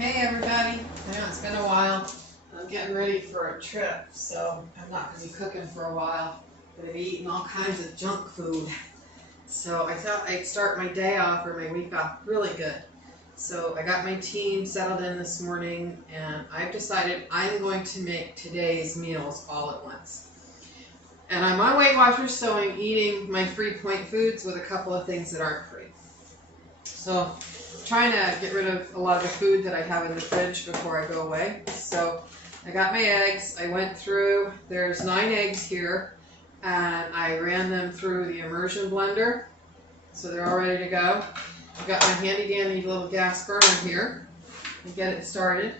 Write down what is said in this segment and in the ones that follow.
Hey everybody, I know it's been a while. I'm getting ready for a trip, so I'm not going to be cooking for a while, but I've eaten all kinds of junk food. So I thought I'd start my day off or my week off really good. So I got my team settled in this morning, and I've decided I'm going to make today's meals all at once. And I'm on Weight Watchers, so I'm eating my 3-point foods with a couple of things that aren't free. So trying to get rid of a lot of the food that I have in the fridge before I go away. So I got my eggs. I went through, there's 9 eggs here, and I ran them through the immersion blender. So they're all ready to go. I've got my handy dandy little gas burner here to get it started.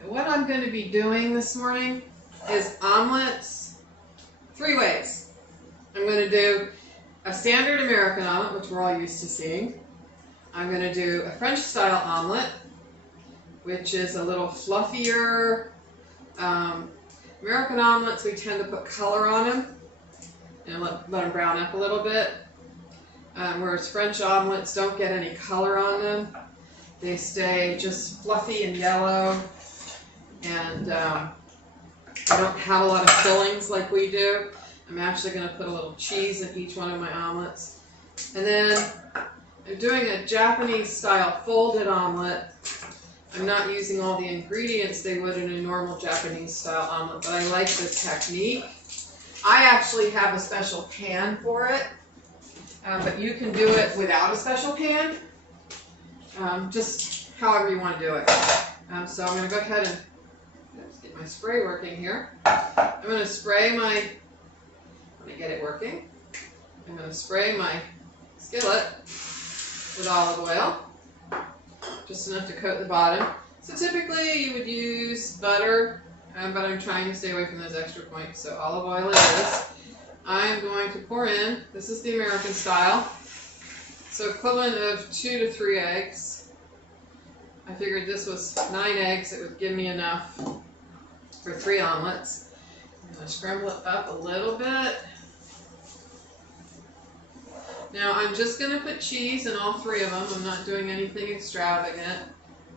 And what I'm going to be doing this morning is omelets 3 ways. I'm going to do a standard American omelet, which we're all used to seeing. I'm going to do a French style omelet, which is a little fluffier. American omelets, we tend to put color on them and let them brown up a little bit. Whereas French omelets don't get any color on them. They stay just fluffy and yellow, and they don't have a lot of fillings like we do. I'm actually going to put a little cheese in each one of my omelets. And then I'm doing a Japanese style folded omelet. I'm not using all the ingredients they would in a normal Japanese style omelet, but I like the technique. I actually have a special pan for it, but you can do it without a special pan, just however you want to do it. So I'm going to go ahead and get my spray working here. I'm going to spray my, let me get it working. I'm going to spray my skillet with olive oil, just enough to coat the bottom. So typically you would use butter, but I'm trying to stay away from those extra points, so olive oil it is. I'm going to pour in, this is the American style, so equivalent of 2 to 3 eggs. I figured this was 9 eggs, it would give me enough for 3 omelets. I'm going to scramble it up a little bit. Now I'm just going to put cheese in all 3 of them. I'm not doing anything extravagant.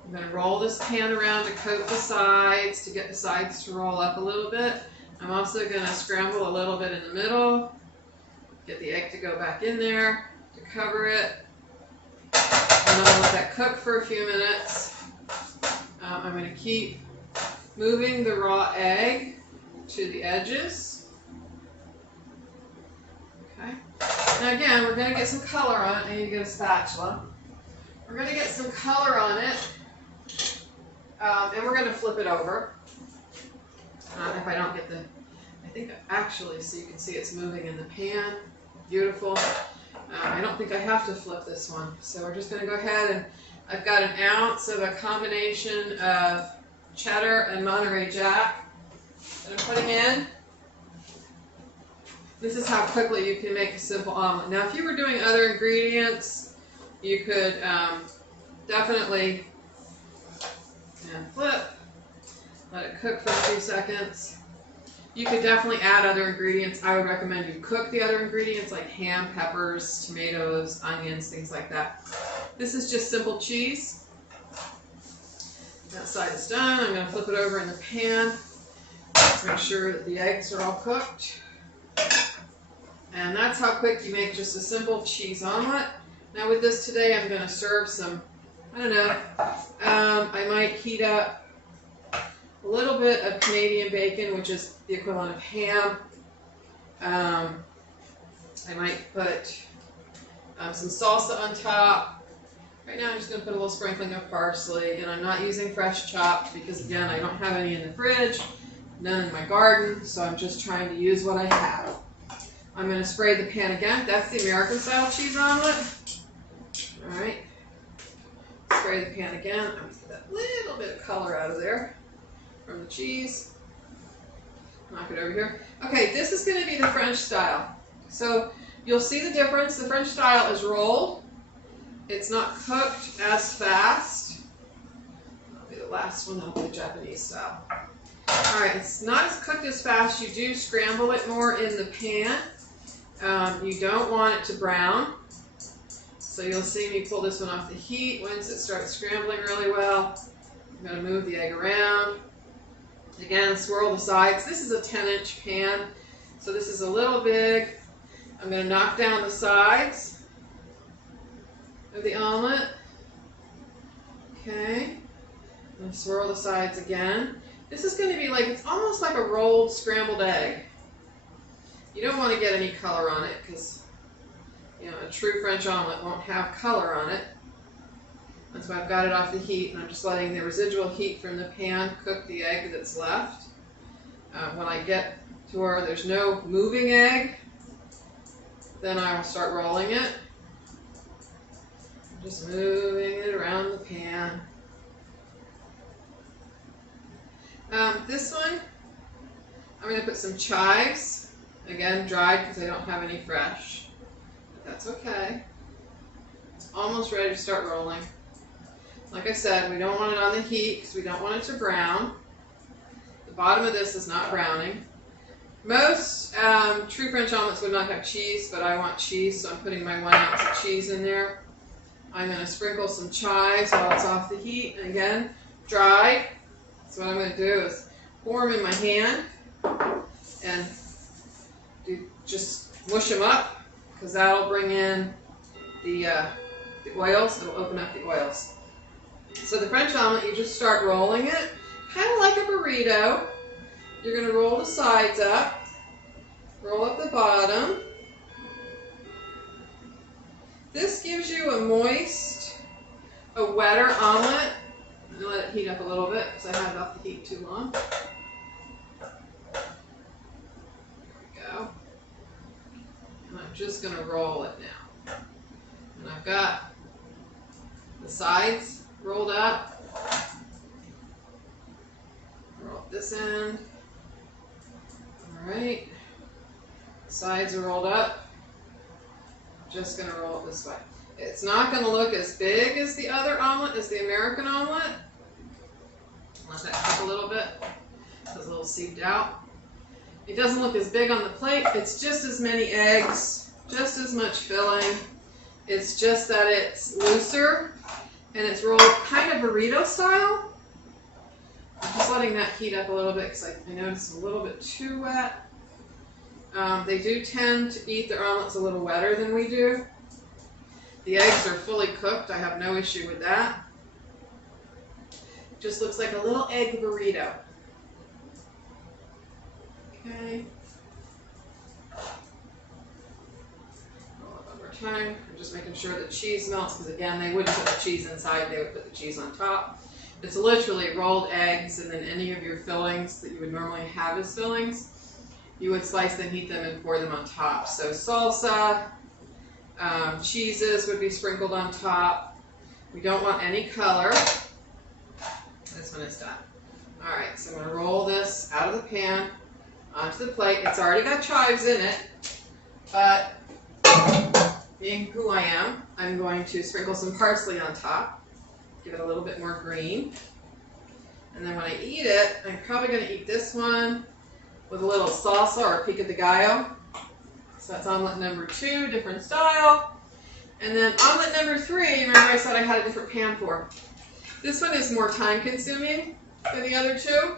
I'm going to roll this pan around to coat the sides, to get the sides to roll up a little bit. I'm also going to scramble a little bit in the middle, get the egg to go back in there, to cover it, and I'm going to let that cook for a few minutes. I'm going to keep moving the raw egg to the edges. Now again, we're going to get some color on it. I need to get a spatula. We're going to get some color on it, and we're going to flip it over. If I don't get the, I think actually, so you can see it's moving in the pan. Beautiful. I don't think I have to flip this one. So we're just going to go ahead, and I've got 1 ounce of a combination of cheddar and Monterey Jack that I'm putting in. This is how quickly you can make a simple omelet. Now, if you were doing other ingredients, you could definitely flip, let it cook for a few seconds. You could definitely add other ingredients. I would recommend you cook the other ingredients like ham, peppers, tomatoes, onions, things like that. This is just simple cheese. That side is done. I'm going to flip it over in the pan to make sure that the eggs are all cooked. And that's how quick you make just a simple cheese omelet. Now with this today, I'm going to serve some, I don't know, I might heat up a little bit of Canadian bacon, which is the equivalent of ham. I might put some salsa on top. Right now I'm just going to put a little sprinkling of parsley, and I'm not using fresh chopped because again, I don't have any in the fridge, none in my garden, so I'm just trying to use what I have. I'm going to spray the pan again. That's the American style cheese omelet. All right. Spray the pan again. I'm going to get that little bit of color out of there from the cheese. Knock it over here. Okay, this is going to be the French style. So you'll see the difference. The French style is rolled. It's not cooked as fast. That'll be the last one. That'll be the Japanese style. All right, it's not as cooked as fast. You do scramble it more in the pan. You don't want it to brown. So you'll see me pull this one off the heat once it starts scrambling really well. I'm going to move the egg around. Again, swirl the sides. This is a 10-inch pan, so this is a little big. I'm going to knock down the sides of the omelet. Okay. I'm going to swirl the sides again. This is going to be like, it's almost like a rolled scrambled egg. You don't want to get any color on it because, you know, a true French omelet won't have color on it. That's why I've got it off the heat, and I'm just letting the residual heat from the pan cook the egg that's left. When I get to where there's no moving egg, then I will start rolling it. Just moving it around the pan. This one, I'm going to put some chives. Again, dried because I don't have any fresh. But that's okay. It's almost ready to start rolling. Like I said, we don't want it on the heat because we don't want it to brown. The bottom of this is not browning. Most true French omelets would not have cheese, but I want cheese, so I'm putting my 1 ounce of cheese in there. I'm going to sprinkle some chives while it's off the heat. And again, dried. So what I'm going to do is pour them in my hand and just mush them up, because that'll bring in the oils. It'll open up the oils. So the French omelet, you just start rolling it, kind of like a burrito. You're going to roll the sides up, roll up the bottom. This gives you a moist, a wetter omelet. I'm going to let it heat up a little bit because I had it off the heat too long. There we go. And I'm just going to roll it now. And I've got the sides rolled up. Roll up this end. Alright. The sides are rolled up. I'm just going to roll it this way. It's not going to look as big as the other omelet, as the American omelet. Let that cook a little bit. It's a little sieved out. It doesn't look as big on the plate. It's just as many eggs, just as much filling. It's just that it's looser and it's rolled kind of burrito style. I'm just letting that heat up a little bit because I noticed it's a little bit too wet. They do tend to eat their omelets a little wetter than we do. The eggs are fully cooked. I have no issue with that. Just looks like a little egg burrito. Okay. Roll it one more time. I'm just making sure the cheese melts because, again, they wouldn't put the cheese inside. They would put the cheese on top. It's literally rolled eggs and then any of your fillings that you would normally have as fillings. You would slice them, heat them, and pour them on top. So salsa, cheeses would be sprinkled on top. We don't want any color. This one is done. Alright, so I'm going to roll this out of the pan onto the plate. It's already got chives in it, but being who I am, I'm going to sprinkle some parsley on top, give it a little bit more green. And then when I eat it, I'm probably going to eat this one with a little salsa or pico de gallo. So that's omelet number 2, different style. And then omelet number 3, remember I said I had a different pan for. This one is more time consuming than the other 2,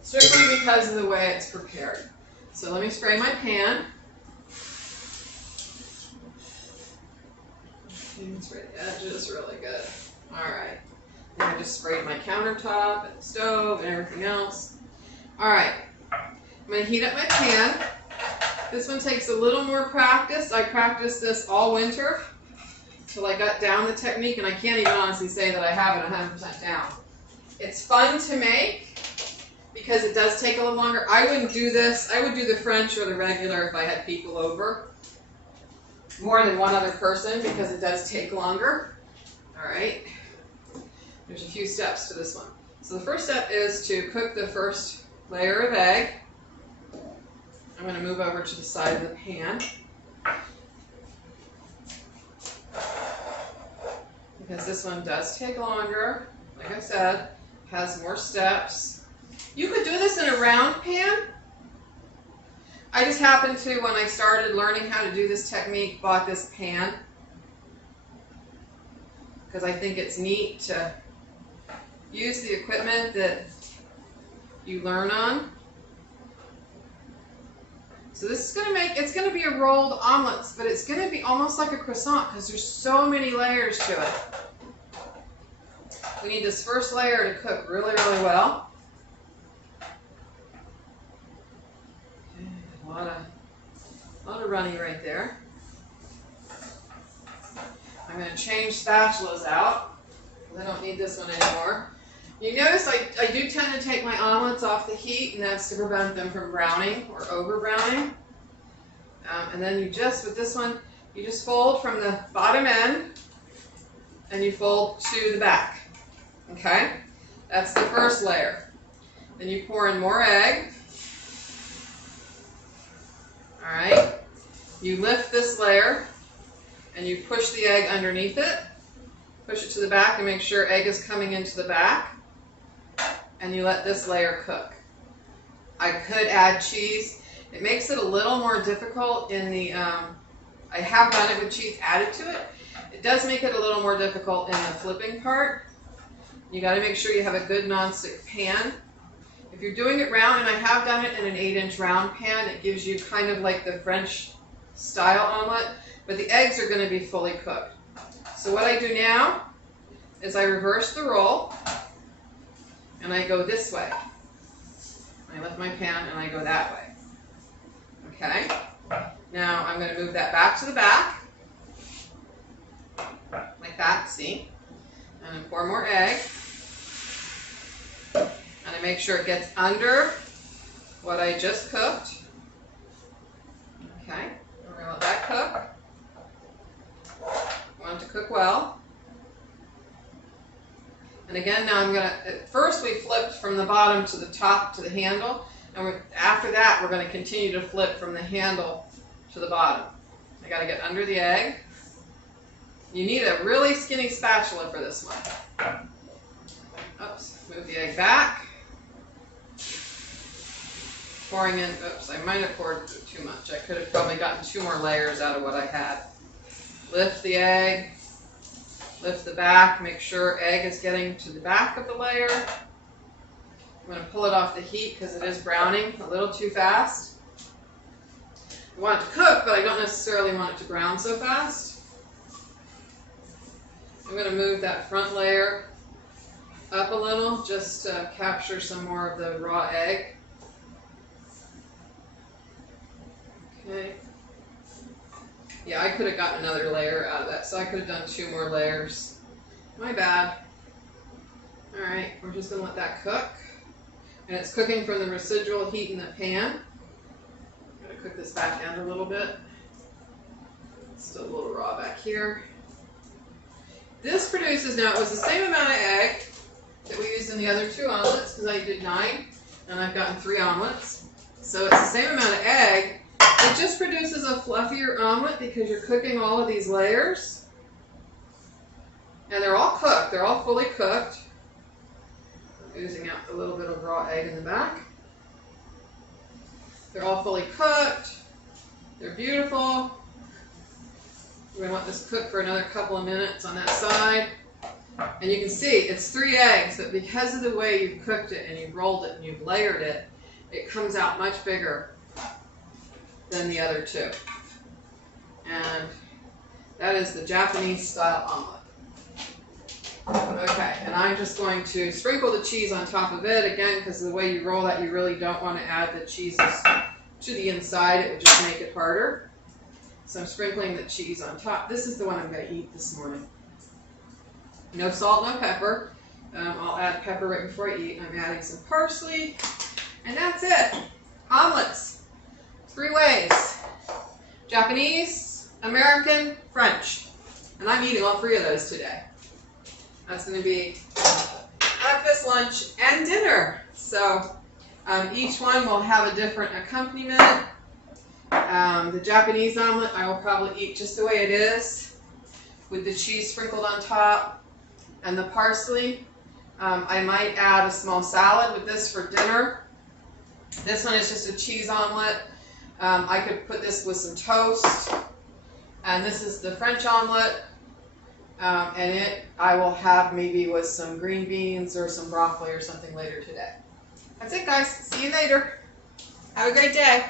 strictly because of the way it's prepared. So let me spray my pan. Spray the edges really good. Alright. Then I just sprayed my countertop and the stove and everything else. Alright. I'm going to heat up my pan. This one takes a little more practice. I practiced this all winter till I got down the technique, and I can't even honestly say that I have it 100% down. It's fun to make because it does take a little longer. I wouldn't do this. I would do the French or the regular if I had people over. More than one other person because it does take longer. Alright. There's a few steps to this one. So the first step is to cook the first layer of egg. I'm going to move over to the side of the pan because this one does take longer. Like I said, has more steps. You could do this in a round pan. I just happened to, when I started learning how to do this technique, bought this pan because I think it's neat to use the equipment that you learn on. So this is going to make, it's going to be a rolled omelet, but it's going to be almost like a croissant because there's so many layers to it. We need this first layer to cook really, really well. Okay, a lot of runny right there. I'm going to change spatulas out because I don't need this one anymore. You notice I do tend to take my omelets off the heat, and that's to prevent them from browning or over browning. And then you just, with this one, you just fold from the bottom end and you fold to the back. Okay? That's the first layer. Then you pour in more egg. Alright? You lift this layer and you push the egg underneath it. Push it to the back and make sure egg is coming into the back. And you let this layer cook. I could add cheese. It makes it a little more difficult in the, I have done it with cheese added to it. It does make it a little more difficult in the flipping part. You got to make sure you have a good nonstick pan. If you're doing it round, and I have done it in an 8-inch round pan, it gives you kind of like the French style omelet, but the eggs are going to be fully cooked. So what I do now is I reverse the roll and I go this way. I lift my pan and I go that way. Okay? Now I'm going to move that back to the back. Like that, see? And then pour more egg. And I make sure it gets under what I just cooked. Okay? We're going to let that cook. I want it to cook well. And again, now I'm going to, first we flipped from the bottom to the top to the handle. And after that, we're going to continue to flip from the handle to the bottom. I got to get under the egg. You need a really skinny spatula for this one. Oops, move the egg back. Pouring in, oops, I might have poured too much. I could have probably gotten 2 more layers out of what I had. Lift the egg, lift the back, make sure egg is getting to the back of the layer. I'm going to pull it off the heat because it is browning a little too fast. I want it to cook, but I don't necessarily want it to brown so fast. I'm going to move that front layer up a little just to capture some more of the raw egg. Okay. Yeah, I could have gotten another layer out of that, so I could have done 2 more layers. My bad. Alright, we're just going to let that cook. And it's cooking from the residual heat in the pan. I'm going to cook this back end a little bit. It's still a little raw back here. This produces, now it was the same amount of egg that we used in the other 2 omelets, because I did 9, and I've gotten 3 omelets. So it's the same amount of egg. It just produces a fluffier omelet because you're cooking all of these layers. And they're all cooked. They're all fully cooked. I'm oozing out a little bit of raw egg in the back. They're all fully cooked. They're beautiful. We're going to let this cook for another couple of minutes on that side. And you can see it's 3 eggs, but because of the way you've cooked it and you've rolled it and you've layered it, it comes out much bigger than the other 2. And that is the Japanese style omelet. Okay, and I'm just going to sprinkle the cheese on top of it again, because the way you roll that, you really don't want to add the cheeses to the inside. It would just make it harder. So I'm sprinkling the cheese on top. This is the one I'm going to eat this morning. No salt, no pepper. I'll add pepper right before I eat. I'm adding some parsley. And that's it. Omelets. 3 ways. Japanese, American, French. And I'm eating all 3 of those today. That's going to be breakfast, lunch, and dinner. So each one will have a different accompaniment. The Japanese omelet I will probably eat just the way it is, with the cheese sprinkled on top and the parsley. I might add a small salad with this for dinner. This one is just a cheese omelet. I could put this with some toast. And this is the French omelet. and I will have maybe with some green beans or some broccoli or something later today. That's it, guys. See you later. Have a great day.